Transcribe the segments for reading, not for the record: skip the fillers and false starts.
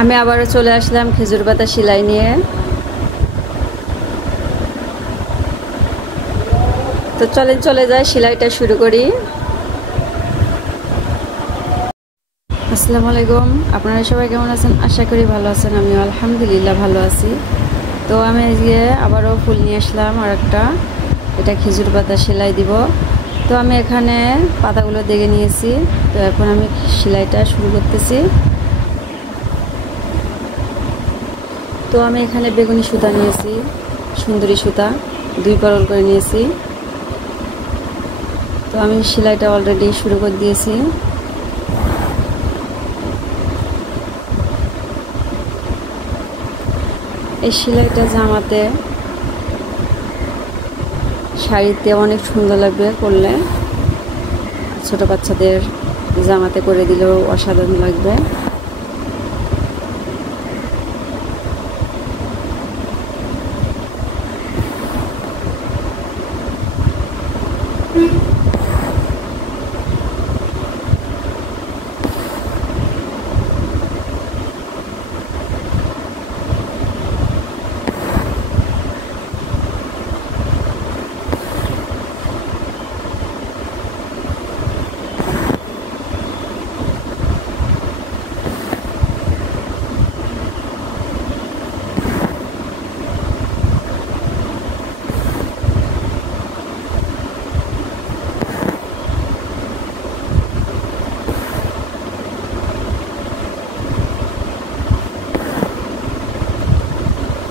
আমি আবারও চলে আসলাম খেজুর পাতা সেলাই নিয়ে। তো চলে যাই সেলাইটা শুরু করি। আসসালামু আলাইকুম, আপনারা সবাই কেমন আছেন? আশা করি ভালো আছেন। আমিও আলহামদুলিল্লাহ ভালো আছি। তো আমি আজকে আবারও ফুল নিয়ে আসলাম আর একটা, এটা খেজুর পাতা সেলাই দিব। তো আমি এখানে পাতাগুলো দেখে নিয়েছি। তো এখন আমি সেলাইটা শুরু করতেছি। তো আমি এখানে বেগুনি সুতা নিয়েছি, সুন্দরী সুতা 2 পারল করে নিয়েছি। তো আমি সেলাইটা অলরেডি শুরু করে দিয়েছি। এই সেলাইটা জামাতে, শাড়িতে অনেক সুন্দর লাগবে করলে। ছোট বাচ্চাদের জামাতে করে দিলেও অসাধারণ লাগবে।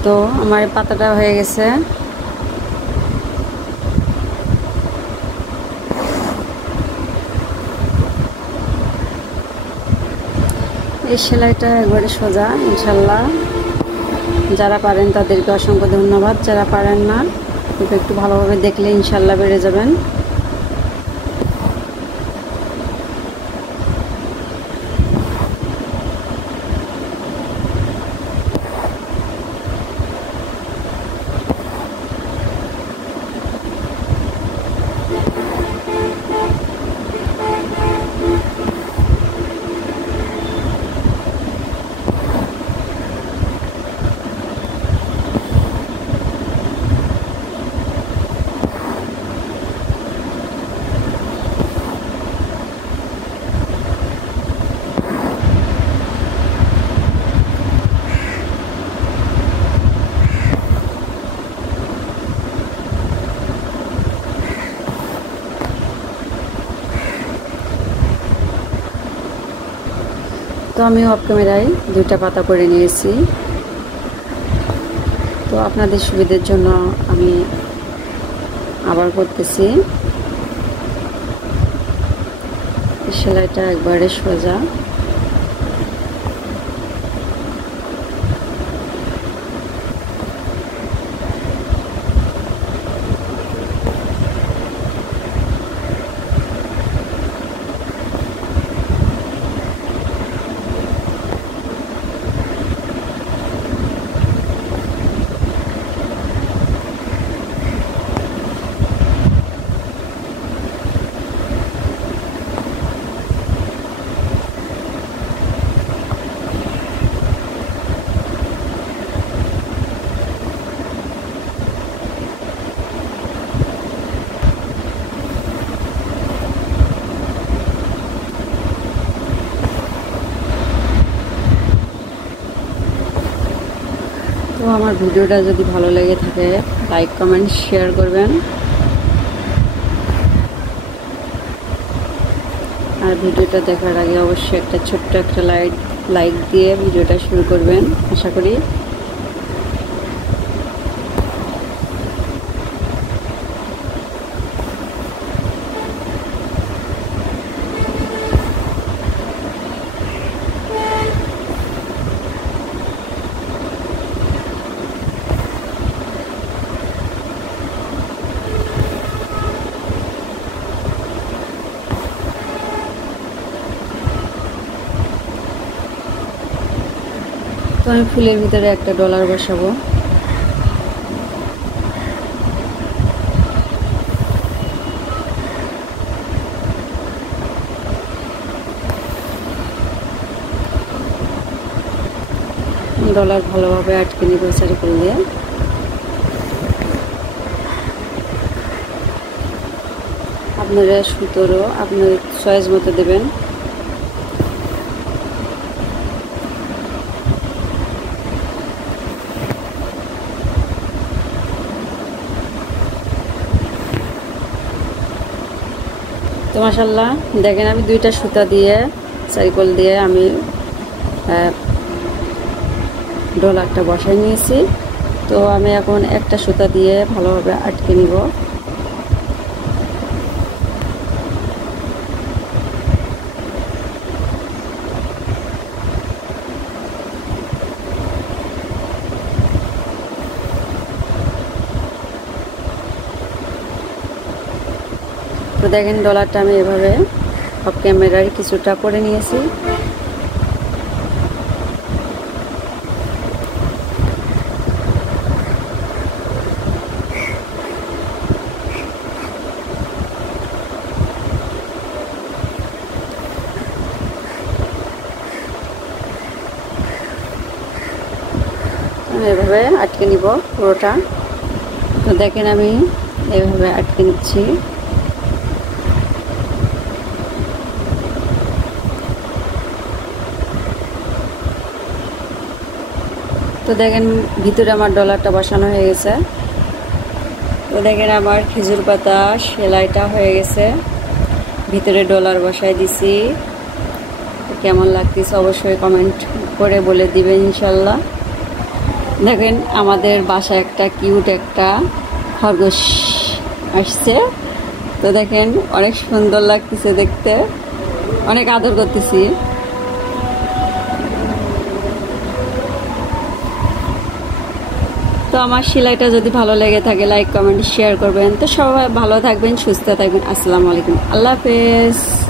তো আমার পাতাটা হয়ে গেছে। এই সেলাইটা একবারে সোজা, ইনশাল্লাহ। যারা পারেন তাদেরকে অসংখ্য ধন্যবাদ, যারা পারেন না একটু ভালোভাবে দেখলে ইনশাল্লাহ বেড়ে যাবেন। তো আমি অফ ক্যামেরায় 2টা পাতা করে নিয়েছি। তো আপনাদের সুবিধার জন্য আমি আবার করতেছি। সেলাইটা একবারে সোজা। তো আমার ভিডিওটা যদি ভালো লেগে থাকে লাইক কমেন্ট শেয়ার করবেন। আর ভিডিওটা দেখার আগে অবশ্যই একটা ছোট্ট একটা লাইক দিয়ে ভিডিওটা শুরু করবেন আশা করি। তো আমি ফুলের ভিতরে একটা ডলার বসাবো। ডলার ভালোভাবে আটকে নিব সার্কেল দিয়ে। আপনারা সুতোরও আপনার চয়েস মতো দেবেন। তো মাশাআল্লাহ দেখেন আমি দুইটা সুতা দিয়ে সার্কেল দিয়ে আমি ডলারটা বসাই নিয়েছি। তো আমি এখন একটা সুতা দিয়ে ভালোভাবে আটকে নিব। তো দেখেন ডলারটা আমি এভাবে অফ ক্যামেরায় কিছুটা করে নিয়েছি। এভাবে আটকে নিব পুরোটা। তো দেখেন আমি এভাবে আটকে নিচ্ছি। তো দেখেন ভিতরে আমার ডলারটা বসানো হয়ে গেছে। তো দেখেন আমার খেজুর পাতা সেলাইটা হয়ে গেছে, ভিতরে ডলার বসাই দিছি। কেমন লাগতেছে অবশ্যই কমেন্ট করে বলে দিবেন ইনশাল্লাহ। দেখেন আমাদের বাসায় একটা কিউট একটা খরগোশ আসছে। তো দেখেন অনেক সুন্দর লাগতেছে দেখতে, অনেক আদর করতেছি। তো আমার সেলাইটা যদি ভালো লেগে থাকে লাইক কমেন্ট শেয়ার করবেন। তো সবাই ভালো থাকবেন, সুস্থ থাকবেন। আসসালামু আলাইকুম, আল্লাহ হাফেজ।